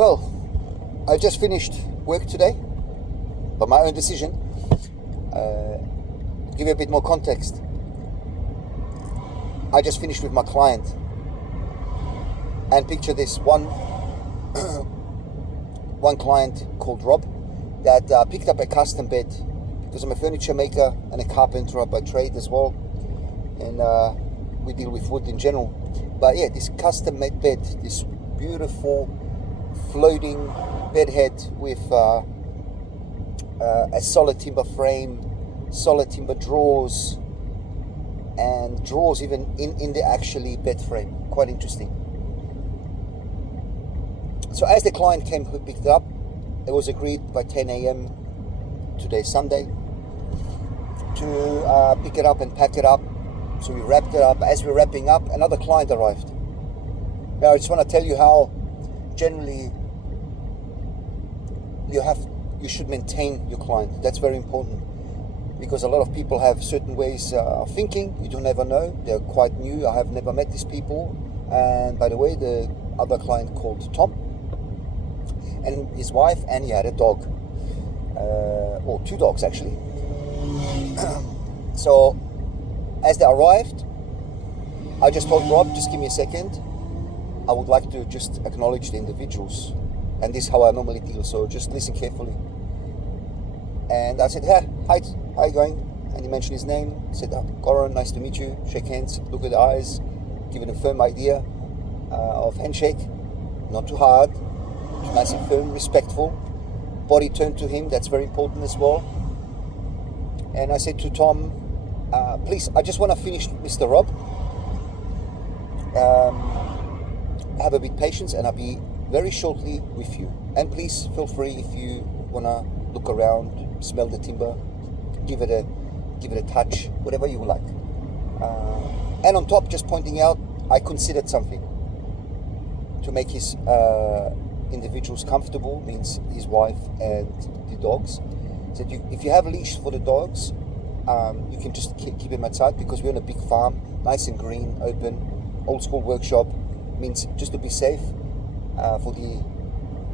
Well, I just finished work today, by my own decision. To give you a bit more context, I just finished with my client, and picture this one client called Rob that picked up a custom bed, because I'm a furniture maker and a carpenter by trade as well, and we deal with wood in general. But yeah, this custom made bed, this beautiful floating bed head with a solid timber frame, solid timber drawers, and drawers even in the actually bed frame. Quite interesting. So as the client came who picked it up, it was agreed by 10 a.m. today, Sunday, to pick it up and pack it up. So we wrapped it up. As we're wrapping up, another client arrived. Now I just want to tell you how generally you should maintain your client. That's very important, because a lot of people have certain ways of thinking. You don't ever know. They're quite new. I have never met these people. And by the way, the other client called Tom and his wife, and he had a dog, or two dogs actually. So as they arrived, I just told Rob, just give me a second. I would like to just acknowledge the individuals, and this is how I normally deal, so just listen carefully. And I said, hey, hi, how are you going? And he mentioned his name, said, Goran, nice to meet you, shake hands, look at the eyes, give it a firm idea of handshake, not too hard, nice and firm, respectful. Body turned to him, that's very important as well. And I said to Tom, please, I just want to finish Mr. Rob. Have a bit of patience, and I'll be very shortly with you. And please feel free if you want to look around, smell the timber, give it a touch, whatever you like. And on top, just pointing out, I considered something to make his individuals comfortable, means his wife and the dogs. So if you have a leash for the dogs, you can just keep him outside, because we're on a big farm, nice and green, open, old school workshop. Means just to be safe for the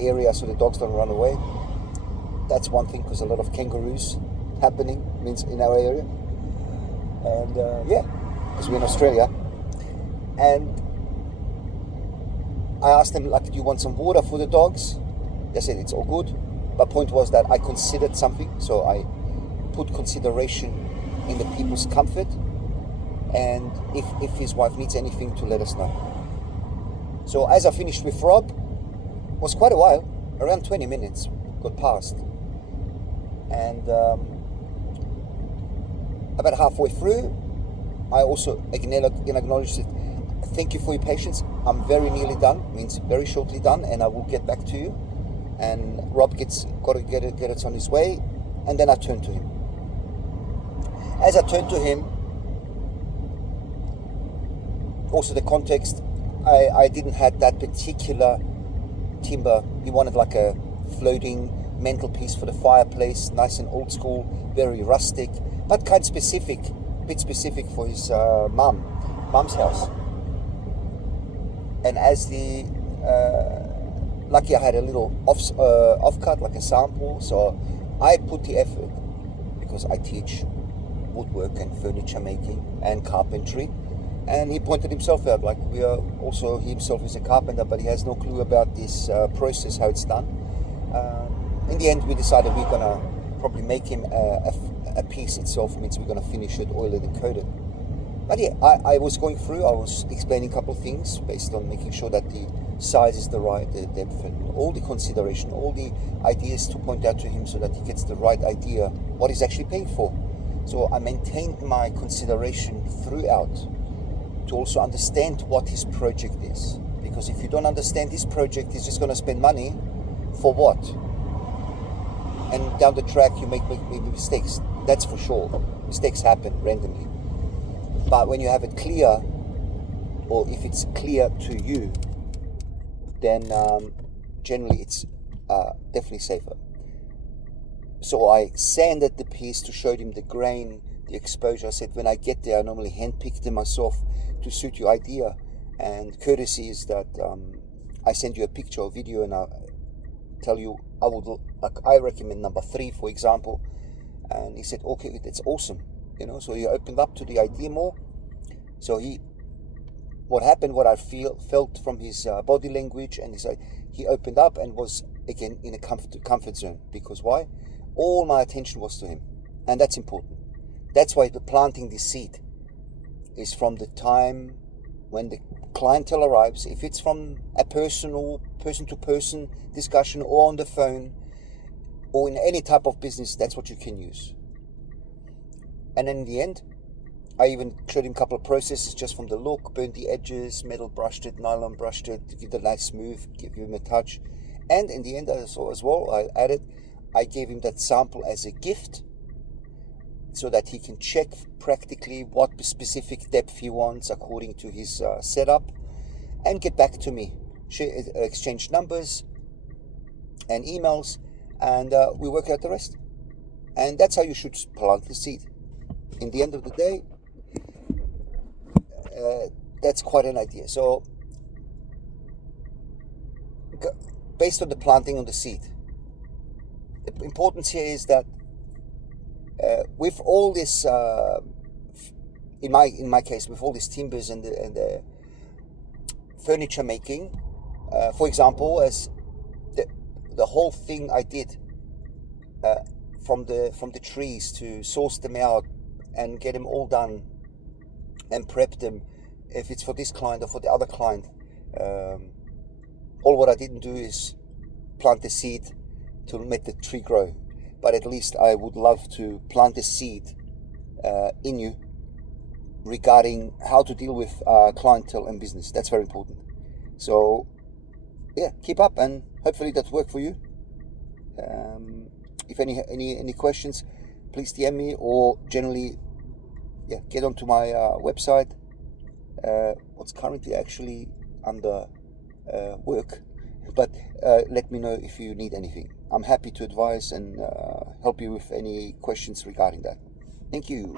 area, so the dogs don't run away. That's one thing, because a lot of kangaroos happening means in our area. And yeah, because we're in Australia. And I asked them, like, do you want some water for the dogs? They said it's all good. But point was that I considered something, so I put consideration in the people's comfort, and if his wife needs anything, to let us know. So as I finished with Rob, it was quite a while, around 20 minutes got past. And about halfway through, I also acknowledged it. Thank you for your patience. I'm very nearly done, means very shortly done, and I will get back to you. And Rob got to get it on his way. And then I turned to him. As I turned to him, also the context, I didn't have that particular timber. He wanted like a floating mantelpiece for the fireplace, nice and old school, very rustic, but kind of specific, a bit specific for his mum's house. And as the lucky I had a little offcut, like a sample, so I put the effort, because I teach woodwork and furniture making and carpentry. And he pointed himself out, like he himself is a carpenter, but he has no clue about this process, how it's done. In the end, we decided we're gonna probably make him a piece itself, means we're gonna finish it, oil it and coat it. But yeah, I was going through, I was explaining a couple of things based on making sure that the size is the right, the depth, and all the consideration, all the ideas to point out to him, so that he gets the right idea what he's actually paying for. So I maintained my consideration throughout, to also understand what his project is. Because if you don't understand his project, he's just going to spend money for what? And down the track, you make mistakes. That's for sure. Mistakes happen randomly. But when you have it clear, or if it's clear to you, then generally it's definitely safer. So I sanded the piece to show him the grain, the exposure. I said, when I get there, I normally handpick them myself to suit your idea. And courtesy is that I send you a picture or video, and tell you, I recommend number 3, for example. And he said, okay, that's awesome. So he opened up to the idea more. So what I felt from his body language, and he opened up and was again in a comfort zone. Because why? All my attention was to him, and that's important. That's why the planting the seed is from the time when the clientele arrives. If it's from a personal, person-to-person discussion, or on the phone, or in any type of business, that's what you can use. And in the end, I even showed him a couple of processes just from the look, burnt the edges, metal brushed it, nylon brushed it, to give it a nice smooth, give him a touch. And in the end, I saw as well, I gave him that sample as a gift so that he can check practically what specific depth he wants according to his setup, and get back to me, exchange numbers and emails, and we work out the rest. And that's how you should plant the seed. In the end of the day, that's quite an idea. So based on the planting on the seed, the importance here is that with all this, in my case, with all these timbers and the furniture making, for example, as the whole thing I did from the trees to source them out and get them all done and prep them, if it's for this client or for the other client, all what I didn't do is plant the seed to make the tree grow. But at least I would love to plant a seed in you regarding how to deal with clientele and business. That's very important. So yeah, keep up, and hopefully that worked for you. If any questions, please DM me, or generally, get onto my website. What's currently actually under work, but let me know if you need anything. I'm happy to advise and help you with any questions regarding that. Thank you.